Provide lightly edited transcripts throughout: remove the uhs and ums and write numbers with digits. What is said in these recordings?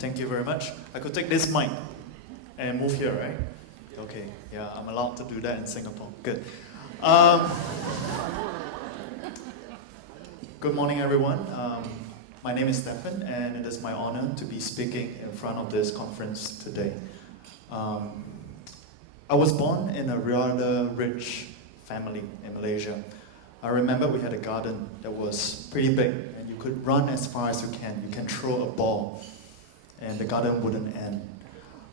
Thank you very much. I could take this mic and move here, right? Okay, yeah, I'm allowed to do that in Singapore. Good. Good morning, everyone. My name is Stefen, and it is my honor to be speaking in front of this conference today. I was born in a rather rich family in Malaysia. I remember we had a garden that was pretty big, and you could run as far as you can. You can throw a ball, and the garden wouldn't end.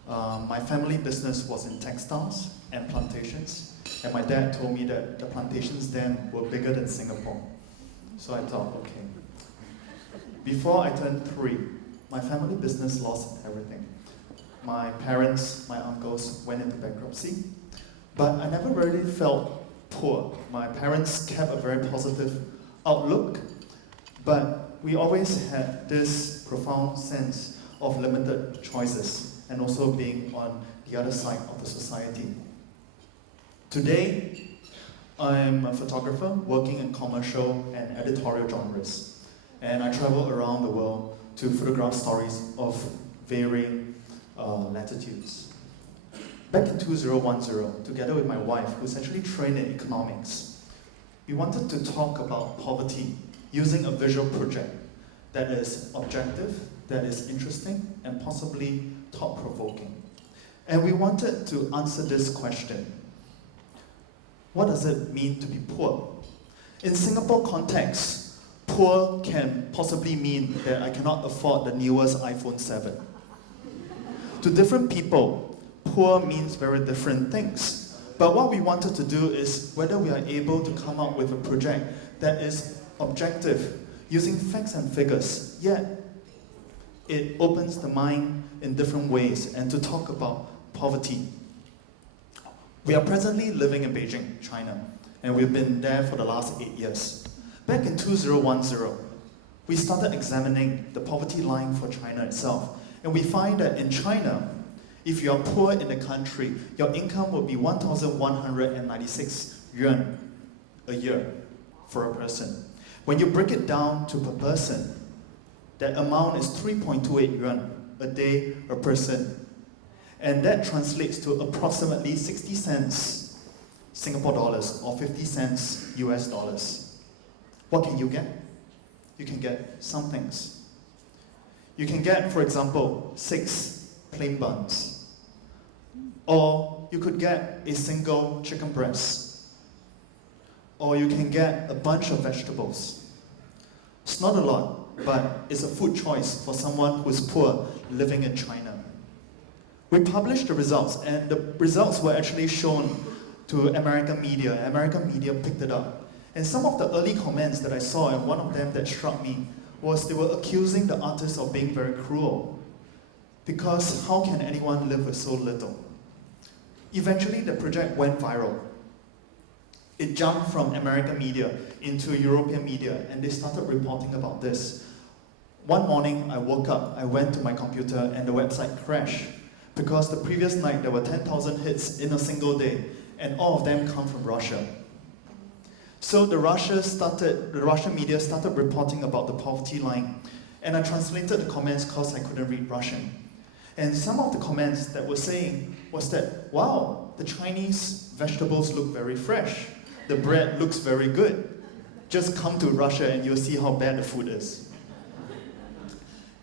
My family business was in textiles and plantations, and my dad told me that the plantations then were bigger than Singapore. So I thought, okay. Before I turned 3, my family business lost everything. My parents, my uncles went into bankruptcy, but I never really felt poor. My parents kept a very positive outlook, but we always had this profound sense of limited choices and also being on the other side of the society. Today, I'm a photographer working in commercial and editorial genres, and I travel around the world to photograph stories of varying latitudes. Back in 2010, together with my wife, who's actually trained in economics, we wanted to talk about poverty using a visual project that is objective, that is interesting, and possibly thought-provoking. And we wanted to answer this question. What does it mean to be poor? In Singapore context, poor can possibly mean that I cannot afford the newest iPhone 7. To different people, poor means very different things. But what we wanted to do is whether we are able to come up with a project that is objective, using facts and figures, yet it opens the mind in different ways, and to talk about poverty. We are presently living in Beijing, China, and we've been there for the last 8 years. Back in 2010, we started examining the poverty line for China itself, and we find that in China, if you are poor in the country, your income would be 1,196 yuan a year for a person. When you break it down to per person, that amount is 3.28 yuan a day per person. And that translates to approximately 60 cents Singapore dollars or 50 cents US dollars. What can you get? You can get some things. You can get, for example, 6 plain buns. Or you could get a single chicken breast. Or you can get a bunch of vegetables. It's not a lot, but it's a food choice for someone who's poor living in China. We published the results, and the results were actually shown to American media. American media picked it up. And some of the early comments that I saw, and one of them that struck me, was they were accusing the artists of being very cruel. Because how can anyone live with so little? Eventually, the project went viral. It jumped from American media into European media, and they started reporting about this. One morning, I woke up, I went to my computer, and the website crashed. Because the previous night there were 10,000 hits in a single day, and all of them come from Russia. So the Russian media started reporting about the poverty line, and I translated the comments because I couldn't read Russian. And some of the comments that were saying was that, wow, the Chinese vegetables look very fresh. The bread looks very good. Just come to Russia and you'll see how bad the food is.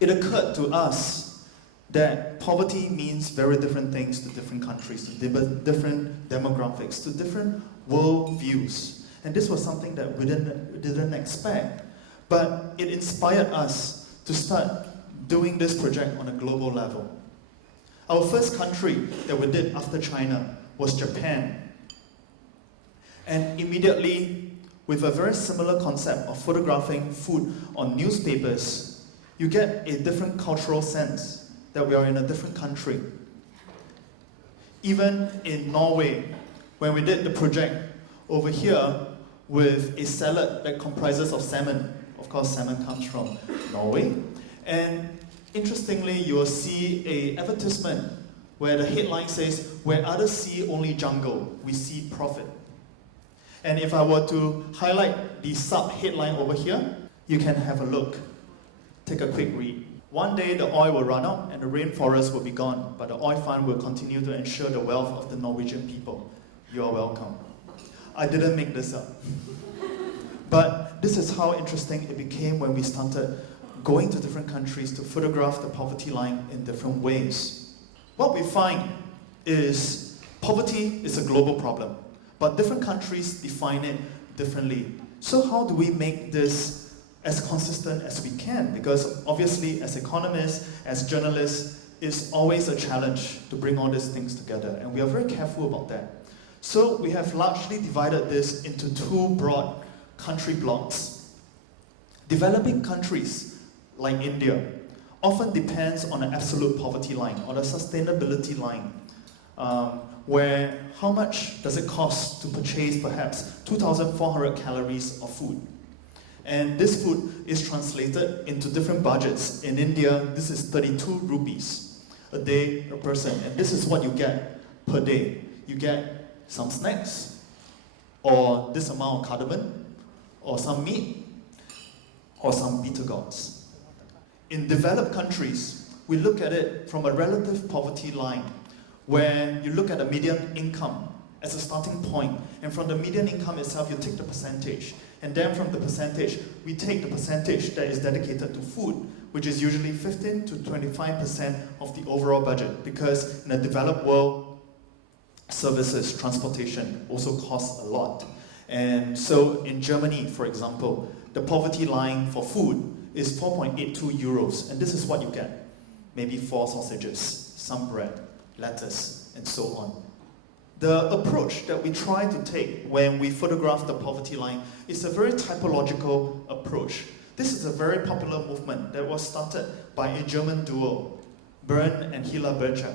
It occurred to us that poverty means very different things to different countries, to different demographics, to different world views. And this was something that we didn't expect. But it inspired us to start doing this project on a global level. Our first country that we did after China was Japan. And immediately, with a very similar concept of photographing food on newspapers, you get a different cultural sense that we are in a different country. Even in Norway, when we did the project over here with a salad that comprises of salmon. Of course, salmon comes from Norway. And interestingly, you will see an advertisement where the headline says, "Where others see only jungle, we see profit." And if I were to highlight the sub-headline over here, you can have a look. Take a quick read. One day the oil will run out and the rainforest will be gone, but the oil fund will continue to ensure the wealth of the Norwegian people. You are welcome. I didn't make this up. But this is how interesting it became when we started going to different countries to photograph the poverty line in different ways. What we find is poverty is a global problem, but different countries define it differently. So how do we make this as consistent as we can? Because obviously as economists, as journalists, it's always a challenge to bring all these things together, and we are very careful about that. So we have largely divided this into two broad country blocks. Developing countries, like India, often depends on an absolute poverty line, or the sustainability line, where how much does it cost to purchase perhaps 2,400 calories of food? And this food is translated into different budgets. In India, this is 32 rupees a day per person, and this is what you get per day. You get some snacks, or this amount of cardamom, or some meat, or some bitter gourds. In developed countries, we look at it from a relative poverty line, where you look at the median income as a starting point, and from the median income itself, you take the percentage. And then from the percentage, we take the percentage that is dedicated to food, which is usually 15 to 25% of the overall budget, because in a developed world, services, transportation also costs a lot. And so in Germany, for example, the poverty line for food is 4.82 euros, and this is what you get. Maybe 4 sausages, some bread, lettuce, and so on. The approach that we try to take when we photograph the poverty line is a very typological approach. This is a very popular movement that was started by a German duo, Bernd and Hila Berger,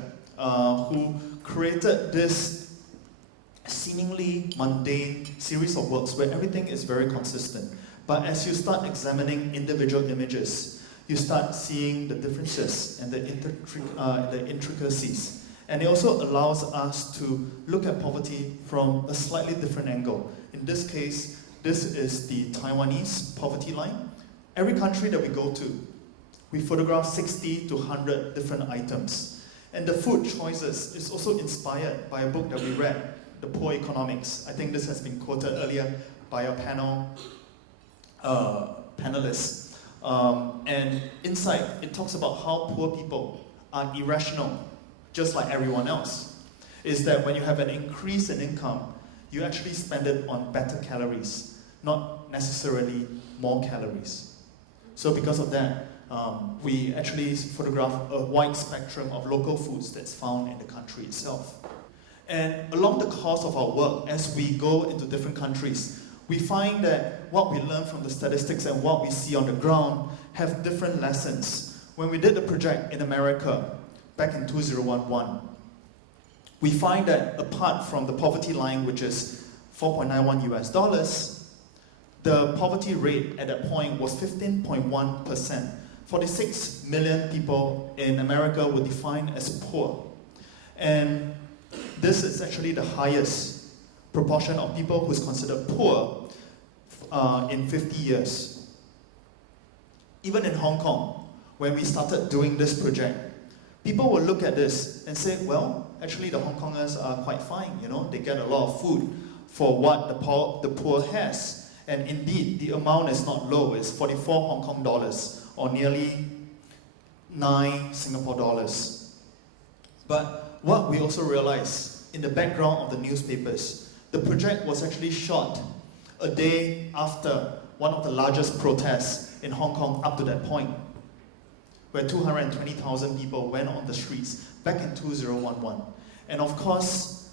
who created this seemingly mundane series of works where everything is very consistent. But as you start examining individual images, you start seeing the differences and the intricacies. And it also allows us to look at poverty from a slightly different angle. In this case, this is the Taiwanese poverty line. Every country that we go to, we photograph 60 to 100 different items. And the food choices is also inspired by a book that we read, The Poor Economics. I think this has been quoted earlier by a panelists. And inside, it talks about how poor people are irrational, just like everyone else. Is that when you have an increase in income, you actually spend it on better calories, not necessarily more calories. So because of that, we actually photograph a wide spectrum of local foods that's found in the country itself. And along the course of our work, as we go into different countries, we find that what we learn from the statistics and what we see on the ground have different lessons. When we did the project in America, back in 2011, we find that apart from the poverty line, which is $4.91 US, the poverty rate at that point was 15.1%. 46 million people in America were defined as poor. And this is actually the highest proportion of people who is considered poor in 50 years. Even in Hong Kong, when we started doing this project, people will look at this and say, well, actually the Hong Kongers are quite fine, you know, they get a lot of food for what the poor has. And indeed, the amount is not low, it's 44 Hong Kong dollars, or nearly 9 Singapore dollars. But what we also realize, in the background of the newspapers, the project was actually shot a day after one of the largest protests in Hong Kong up to that point, where 220,000 people went on the streets back in 2011. And of course,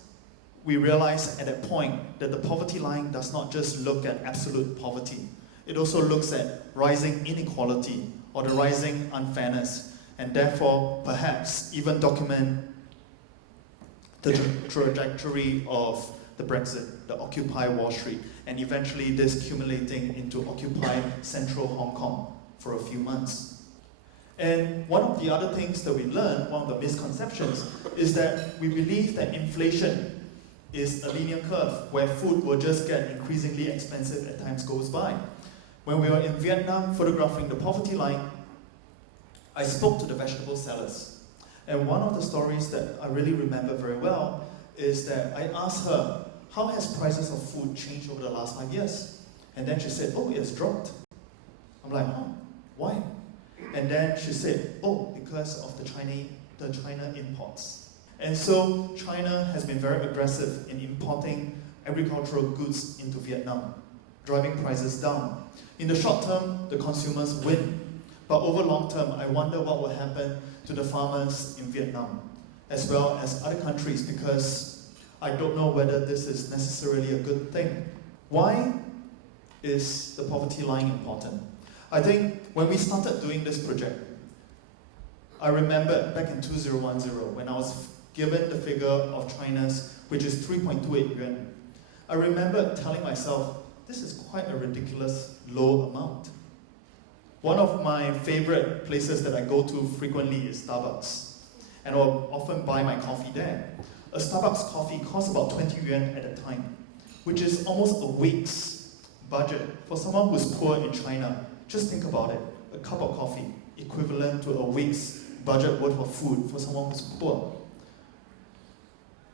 we realized at that point that the poverty line does not just look at absolute poverty. It also looks at rising inequality or the rising unfairness, and therefore perhaps even document the trajectory of the Brexit, the Occupy Wall Street, and eventually this accumulating into Occupy Central Hong Kong for a few months. And one of the other things that we learned, one of the misconceptions, is that we believe that inflation is a linear curve where food will just get increasingly expensive as time goes by. When we were in Vietnam photographing the poverty line, I spoke to the vegetable sellers. And one of the stories that I really remember very well is that I asked her, how has prices of food changed over the last 5 years? And then she said, oh, it has dropped. I'm like, huh, why? And then she said, oh, because of the China imports. And so China has been very aggressive in importing agricultural goods into Vietnam, driving prices down. In the short term, the consumers win. But over long term, I wonder what will happen to the farmers in Vietnam, as well as other countries, because I don't know whether this is necessarily a good thing. Why is the poverty line important? I think when we started doing this project, I remember back in 2010 when I was given the figure of China's, which is 3.28 yuan. I remember telling myself, this is quite a ridiculous low amount. One of my favorite places that I go to frequently is Starbucks. And I'll often buy my coffee there. A Starbucks coffee costs about 20 yuan at a time, which is almost a week's budget for someone who's poor in China. Just think about it. A cup of coffee equivalent to a week's budget worth of food for someone who's poor.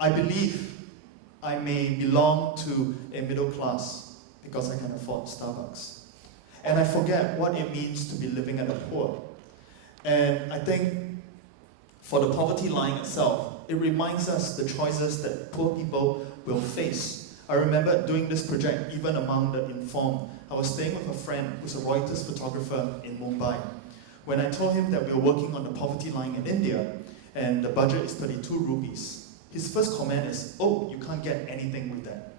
I believe I may belong to a middle class because I can afford Starbucks. And I forget what it means to be living at the poor. And I think for the poverty line itself, it reminds us the choices that poor people will face. I remember doing this project even among the informed. I was staying with a friend who's a Reuters photographer in Mumbai. When I told him that we were working on the poverty line in India, and the budget is 32 rupees, his first comment is, oh, you can't get anything with that.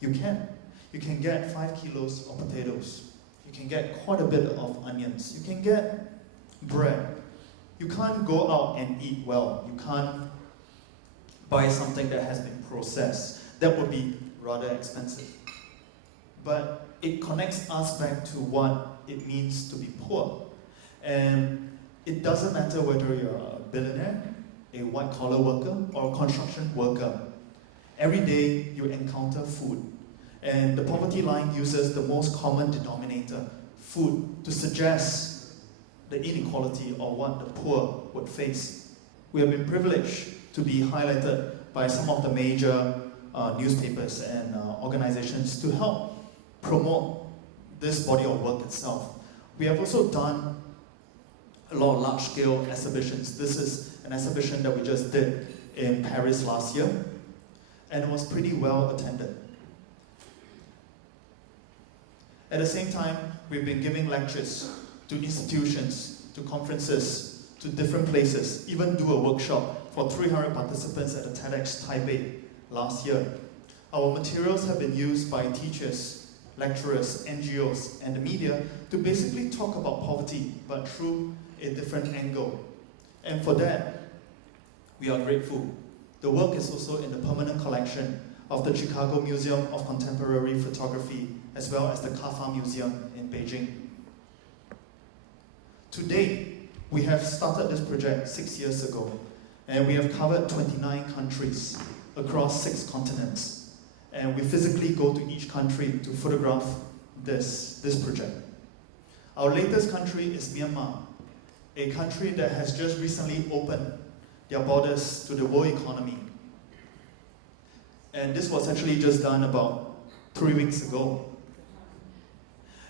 You can. You can get 5 kilos of potatoes. You can get quite a bit of onions. You can get bread. You can't go out and eat well. You can't buy something that has been processed. That would be rather expensive. But it connects us back to what it means to be poor. And it doesn't matter whether you're a billionaire, a white-collar worker, or a construction worker. Every day you encounter food. And the poverty line uses the most common denominator, food, to suggest the inequality of what the poor would face. We have been privileged to be highlighted by some of the major newspapers and organizations to help promote this body of work itself. We have also done a lot of large-scale exhibitions. This is an exhibition that we just did in Paris last year, and it was pretty well attended. At the same time, we've been giving lectures to institutions, to conferences, to different places, even do a workshop for 300 participants at the TEDx Taipei last year. Our materials have been used by teachers, lecturers, NGOs, and the media to basically talk about poverty, but through a different angle. And for that, we are grateful. The work is also in the permanent collection of the Chicago Museum of Contemporary Photography, as well as the Kafa Museum in Beijing. Today, we have started this project 6 years ago, and we have covered 29 countries across 6 continents. And we physically go to each country to photograph this project. Our latest country is Myanmar, a country that has just recently opened their borders to the world economy. And this was actually just done about 3 weeks ago.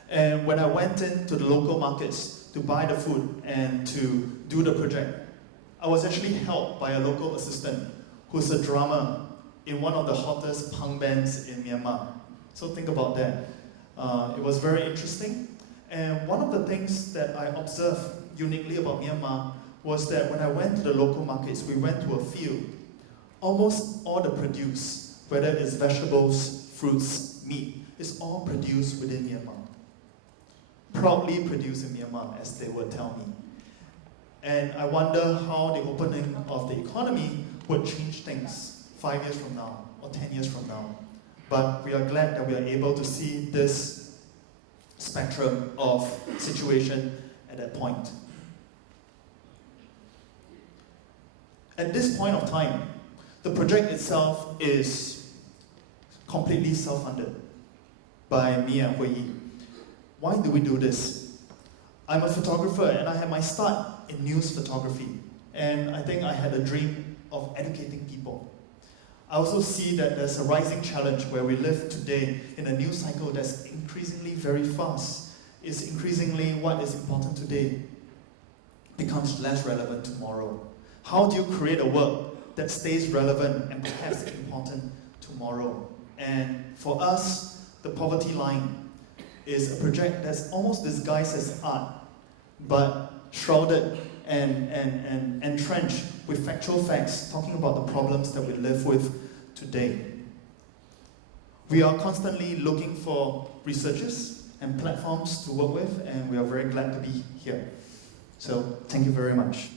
And when I went into the local markets to buy the food and to do the project, I was actually helped by a local assistant who's a drummer in one of the hottest punk bands in Myanmar. So think about that. It was very interesting. And one of the things that I observed uniquely about Myanmar was that when I went to the local markets, we went to a field. Almost all the produce, whether it's vegetables, fruits, meat, is all produced within Myanmar. Proudly produced in Myanmar, as they would tell me. And I wonder how the opening of the economy would change things 5 years from now, or 10 years from now. But we are glad that we are able to see this spectrum of situation at that point. At this point of time, the project itself is completely self-funded by me and Hui Yi. Why do we do this? I'm a photographer and I had my start in news photography, and I think I had a dream of educating people. I also see that there's a rising challenge where we live today in a news cycle that's increasingly very fast. It's increasingly what is important today becomes less relevant tomorrow. How do you create a work that stays relevant and perhaps important tomorrow? And for us, the poverty line is a project that's almost disguised as art, but shrouded and entrenched with factual facts, talking about the problems that we live with today. We are constantly looking for researchers and platforms to work with, and we are very glad to be here. So, thank you very much.